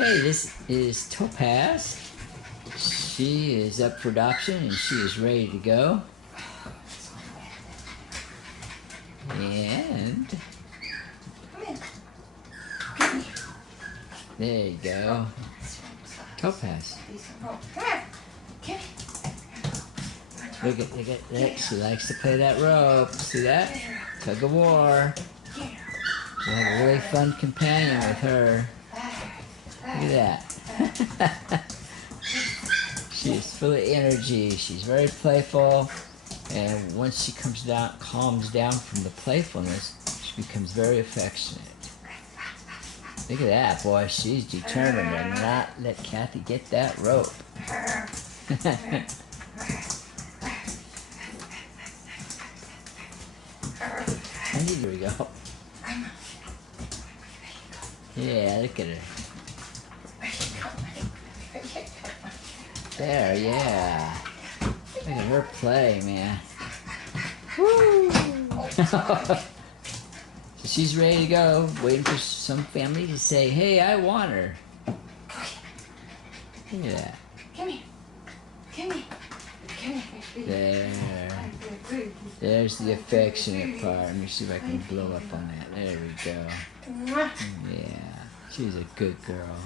Okay, this is Topaz. She is up for adoption and she is ready to go. And there you go. Topaz. Look at that. She likes to play that rope. See that? Tug of war. We'll have a really fun companion with her. Look at that. She is full of energy. She's very playful. And once she calms down from the playfulness, she becomes very affectionate. Look at that, boy. She's determined to not let Kathy get that rope. Here we go. Yeah, look at her. There, yeah. Look at her play, man. Woo! So she's ready to go, waiting for some family to say, hey, I want her. Look at that. Come here. Come here. Come here. There. There's the affectionate part. Let me see if I can blow up on that. There we go. Yeah. She's a good girl.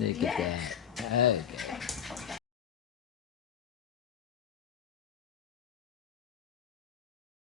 Look at that. Okay.